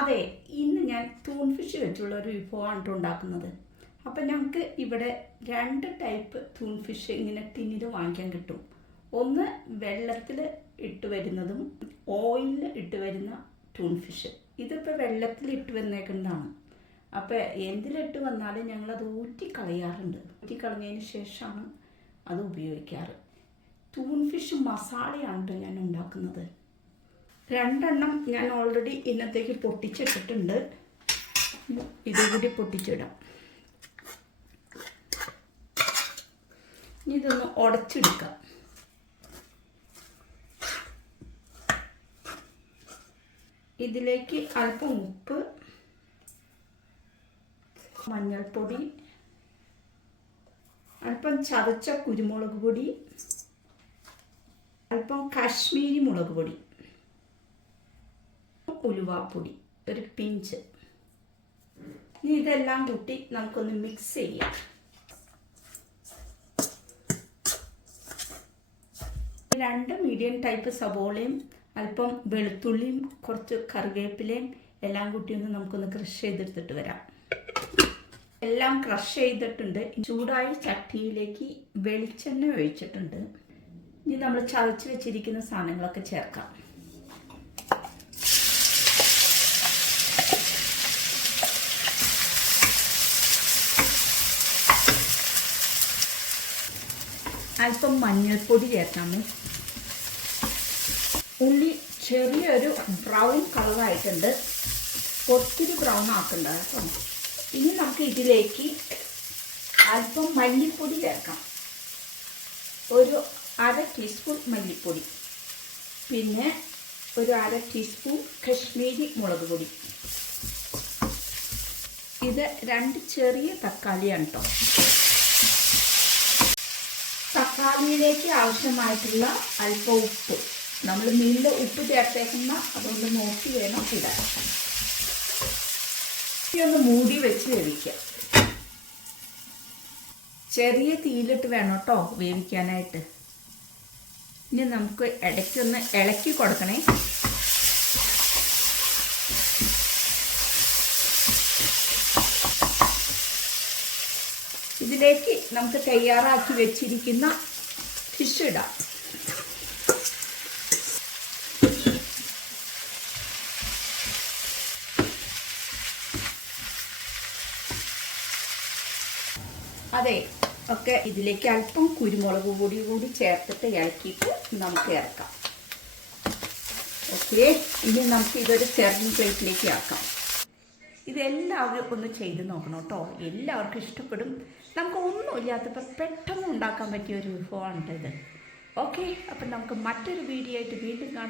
അതെ ഇന്ന് ഞാൻ തൂൺ ഫിഷ് വെച്ചുള്ള ഒരു വിഭവമാണ് ഉണ്ടാക്കുന്നത്. അപ്പം ഞങ്ങൾക്ക് ഇവിടെ രണ്ട് ടൈപ്പ് തൂൺ ഫിഷ് ഇങ്ങനെ ടിന്നിൽ വാങ്ങിക്കാൻ കിട്ടും. ഒന്ന് വെള്ളത്തിൽ ഇട്ട് വരുന്നതും ഓയിലിൽ ഇട്ട് വരുന്ന തൂൺഫിഷ് ഇതിപ്പോൾ വെള്ളത്തിൽ ഇട്ട് വന്നേക്കുന്നതാണ്. അപ്പോൾ എന്തിലിട്ട് വന്നാലും ഞങ്ങളത് ഊറ്റി കളയാറുണ്ട് ഊറ്റി കളഞ്ഞതിന് ശേഷമാണ് അത് ഉപയോഗിക്കാറ്. തൂൺ ഫിഷ് മസാലയാണ് ഞാൻ ഉണ്ടാക്കുന്നത്. രണ്ടെണ്ണം ഞാൻ ഓൾറെഡി ഇന്നത്തേക്ക് പൊട്ടിച്ചിട്ടിട്ടുണ്ട്. ഇതുകൂടി പൊട്ടിച്ചിടാം. ഇതൊന്ന് ഉടച്ചെടുക്കാം. ഇതിലേക്ക് അല്പം ഉപ്പ് മഞ്ഞൾപ്പൊടി അല്പം ചതച്ച കുരുമുളക് പൊടി അല്പം കാശ്മീരി മുളക് പൊടി. ഉലുവാപ്പൊടി ഒരു പിഞ്ച്. ഇനി ഇതെല്ലാം കൂട്ടി നമുക്കൊന്ന് മിക്സ് ചെയ്യാം. രണ്ട് മീഡിയം ടൈപ്പ് സബോളയും അല്പം വെളുത്തുള്ളിയും കുറച്ച് കറിവേപ്പിലയും എല്ലാം കൂട്ടി ഒന്ന് നമുക്കൊന്ന് ക്രഷ് ചെയ്തെടുത്തിട്ട് വരാം. എല്ലാം ക്രഷ് ചെയ്തിട്ടുണ്ട്. ചൂടായ ചട്ടിയിലേക്ക് വെളിച്ചെണ്ണ ഒഴിച്ചിട്ടുണ്ട്. ഇനി നമ്മൾ ചതച്ച് വെച്ചിരിക്കുന്ന സാധനങ്ങളൊക്കെ ചേർക്കാം. അല്പം മഞ്ഞൾപ്പൊടി ചേർക്കാം ഉള്ളി ചെറിയൊരു ബ്രൗൺ കളറായിട്ടുണ്ട്. ഒത്തിരി ബ്രൗൺ ആക്കണ്ട കേട്ടോ. ഇനി നമുക്ക് ഇതിലേക്ക് അല്പം മല്ലിപ്പൊടി ചേർക്കാം. ഒരു അര ടീസ്പൂൺ മല്ലിപ്പൊടി. പിന്നെ ഒരു അര ടീസ്പൂൺ കശ്മീരി മുളക് പൊടി. ഇത് രണ്ട് ചെറിയ തക്കാളിയാണ് കേട്ടോ. തക്കാളിയിലേക്ക് ആവശ്യമായിട്ടുള്ള അല്പം ഉപ്പ്. നമ്മൾ മീനിൽ ഉപ്പ് ചേർത്തേക്കുന്ന അതുകൊണ്ട് നോക്കി വേണം ഇടാൻ. ഒന്ന് മൂടി വെച്ച് വേവിക്കാം. ചെറിയ തീയിലിട്ട് വേണം കേട്ടോ വേവിക്കാനായിട്ട്. ഇനി നമുക്ക് ഇടയ്ക്കൊന്ന് ഇളക്കി കൊടുക്കണേ. ഇതിലേക്ക് നമുക്ക് തയ്യാറാക്കി വെച്ചിരിക്കുന്ന ഫിഷ് ഇടാം. അതെ ഒക്കെ ഇതിലേക്ക് അല്പം കുരുമുളക് പൊടി കൂടി ചേർത്തിട്ട് ഇളക്കിയിട്ട് നമുക്ക് ഇറക്കാം. ഓക്കെ ഇനി നമുക്ക് ഇതൊരു ചെറിയ പ്ലേറ്റിലേക്ക് ആക്കാം ഇതെല്ലാവരും ഒന്ന് ചെയ്ത് നോക്കണം കേട്ടോ. എല്ലാവർക്കും ഇഷ്ടപ്പെടും. നമുക്ക് ഒന്നുമില്ലാത്തപ്പോൾ പെട്ടെന്ന് ഉണ്ടാക്കാൻ പറ്റിയ ഒരു വിഭവമാണ് ഇത് ഓക്കെ അപ്പം നമുക്ക് മറ്റൊരു വീഡിയോ ആയിട്ട് വീണ്ടും കാണാം.